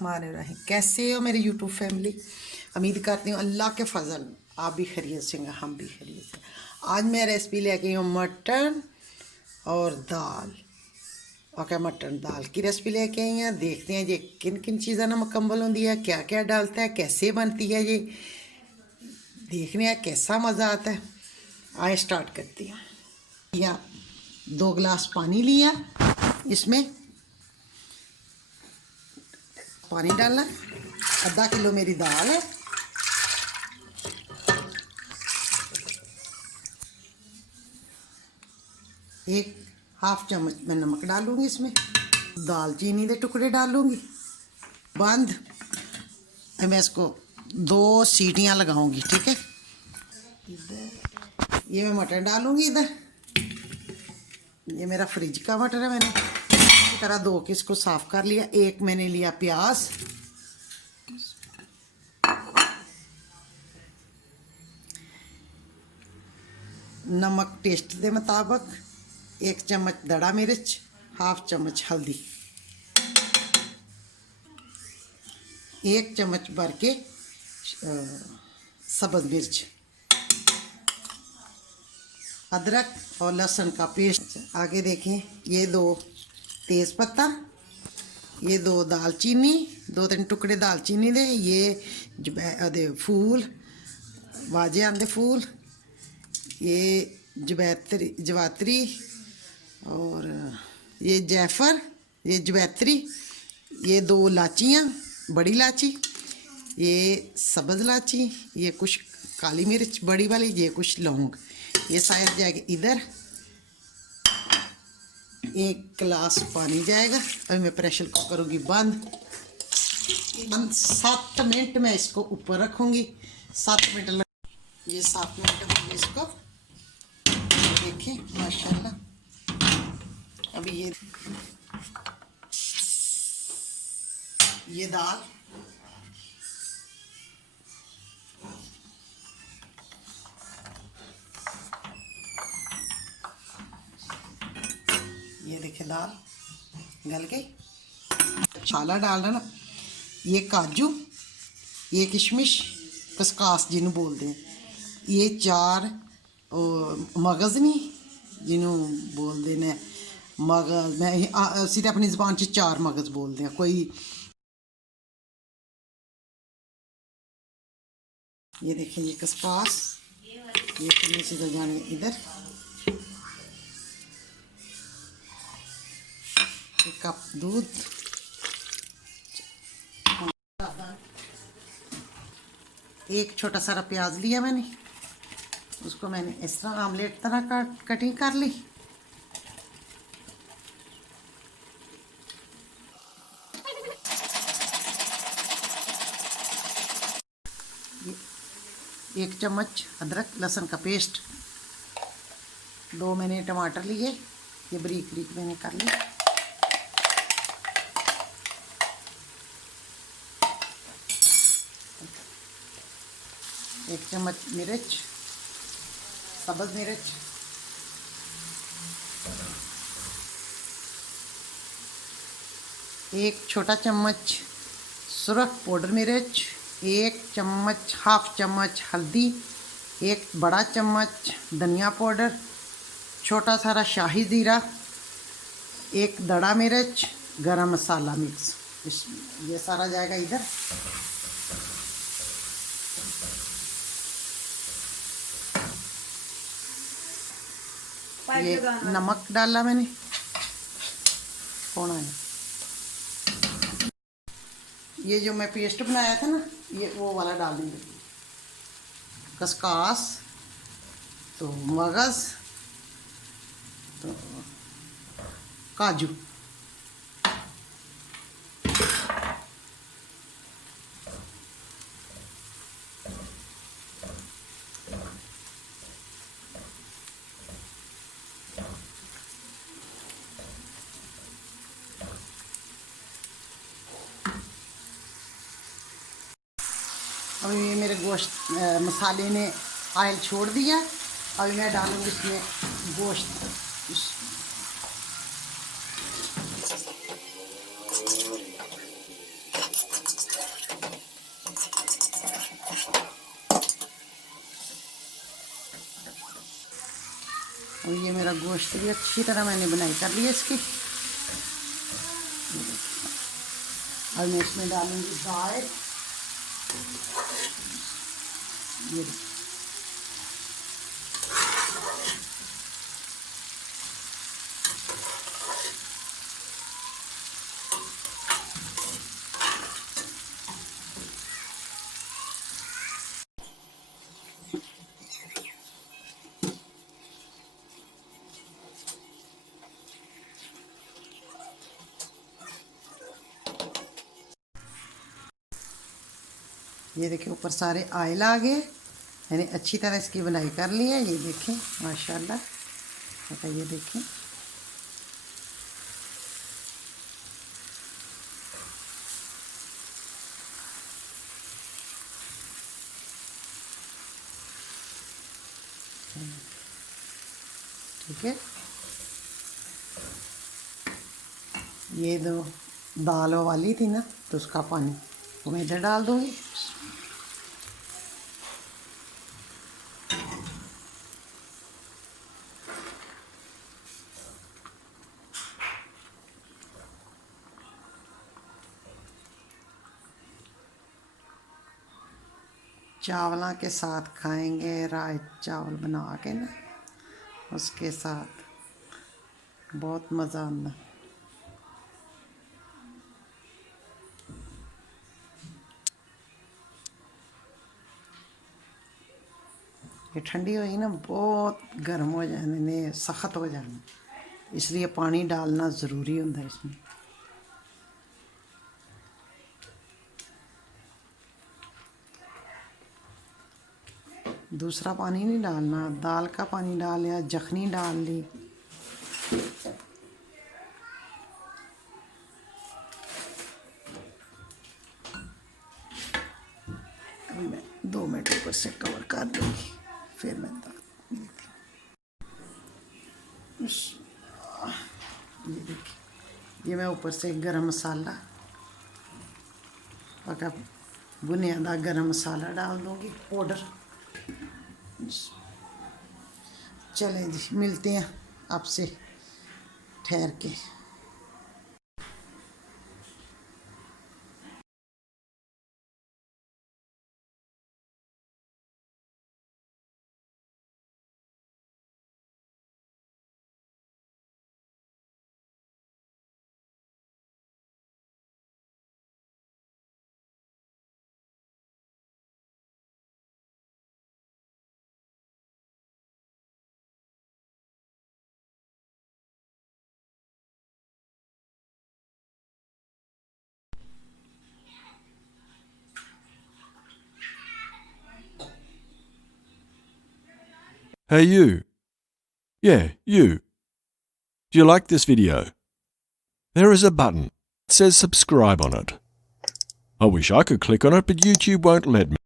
बिस्मिल्लाहिर्रहमानिर्रहीम। कैसे हो मेरी यूट्यूब फैमिली? उम्मीद करती हूँ अल्लाह के फजल आप भी खैरियत से होंगे, हम भी खैरियत से। आज मैं रेसिपी लेके आई हूँ मटन और दाल। ओके, मटन दाल की रेसिपी लेके आई हैं। देखते हैं ये किन किन चीज़ों में मुकम्मल होती है, क्या क्या डालता है, कैसे बनती है, ये देखने हैं कैसा मज़ा आता है। आए स्टार्ट करती हूँ। या 2 गिलास पानी लिया, इसमें पानी डालना। आधा किलो मेरी दाल है। एक हाफ चम्मच मैं नमक डालूंगी इसमें। दालचीनी के टुकड़े डालूंगी बंद। मैं इसको 2 सीटियां लगाऊंगी, ठीक है। ये मैं मटन डालूंगी इधर। ये मेरा फ्रिज का मटन है, मैंने इसी तरह 2 के इसको साफ कर लिया। एक मैंने लिया प्याज, नमक टेस्ट के मुताबिक, 1 चम्मच दड़ा मिर्च, हाफ चम्मच हल्दी, 1 चम्मच भर के सब्ज मिर्च, अदरक और लहसुन का पेस्ट। आगे देखें, ये 2 तेज़ पत्ता, ये 2 दालचीनी, 2-3 टुकड़े दालचीनी दे, ये फूल वाजे आंदे फूल, ये जवात्री और ये जैफर, ये जवैत्री, ये 2 इलाचियाँ, बड़ी इलाची, ये सब्ज़ इलाची, ये कुछ काली मिर्च बड़ी वाली, ये कुछ लौंग। ये शायद जाएगा इधर। 1 गिलास पानी जाएगा। अभी मैं प्रेशर कुकर करूँगी बंद। 7 मिनट मैं इसको ऊपर रखूँगी। 7 मिनट ये 7 मिनट होंगे इसको। देखें माशाल्लाह। अभी ये दाल, ये देखे दाल गल गई। छाला डाल देना। ये काजू, ये किशमिश, खसकास जिन्हों बोलते हैं, ये 4 मगज़ नहीं जिन्हों बोलते हैं मगज़, मैं सिर्फ अपनी ज़बान 4 मगज़ बोलते हैं। कोई ये देखें, ये खसकास, ये किशमिश इधर जाने इधर। 1 कप दूध, एक छोटा सारा प्याज लिया मैंने, उसको मैंने इस तरह आमलेट तरह कटिंग कर ली। एक चम्मच अदरक लहसुन का पेस्ट, 2 मैंने टमाटर लिए, ये बारीक बारीक मैंने कर ली। एक चम्मच मिर्च, सब्ज़ मिर्च, एक छोटा चम्मच सुरख पाउडर मिर्च, 1 चम्मच हाफ चम्मच हल्दी, 1 बड़ा चम्मच धनिया पाउडर, छोटा सारा शाही ज़ीरा, 1 दड़ा मिर्च, गरम मसाला मिक्स। ये सारा जाएगा इधर। ये नमक डाला मैंने थोड़ा है। ये जो मैं पेस्ट बनाया था ना, ये वो वाला डाल देंगे। खसकास तो मगज़ तो काजू, अभी ये मेरे गोश्त मसाले ने ऑयल छोड़ दिया। अभी मैं डालूँगी इसमें गोश्त। और ये मेरा गोश्त भी अच्छी तरह मैंने बनाई कर लिया इसकी। और मैं इसमें डालूंगी दाल। ये देखिए ऊपर सारे ऑयल आ गए। मैंने अच्छी तरह इसकी बनाई कर ली है। ये देखें माशाल्लाह। पता ये देखें ठीक है। ये दो दाल वाली थी ना तो उसका पानी वो मैं इधर डाल दूँगी। चावलों के साथ खाएंगे, राइस चावल बना के ना उसके साथ बहुत मज़ा आता। ये ठंडी होगी ना बहुत गर्म हो जाने ने सख्त हो जाना, इसलिए पानी डालना ज़रूरी होता है इसमें। दूसरा पानी नहीं डालना, दाल का पानी डाल या जखनी डाल ली। अभी मैं 2 मिनट ऊपर से कवर कर दूँगी फिर मैं मिलती हूँ। ये देखिए ये मैं ऊपर से गरम मसाला पका बुनियादा गरम मसाला डाल दूँगी पाउडर। चलें जी मिलते हैं आपसे ठहर के। Hey you. Yeah, you. Do you like this video? There is a button. It says subscribe on it. I wish I could click on it, but YouTube won't let me.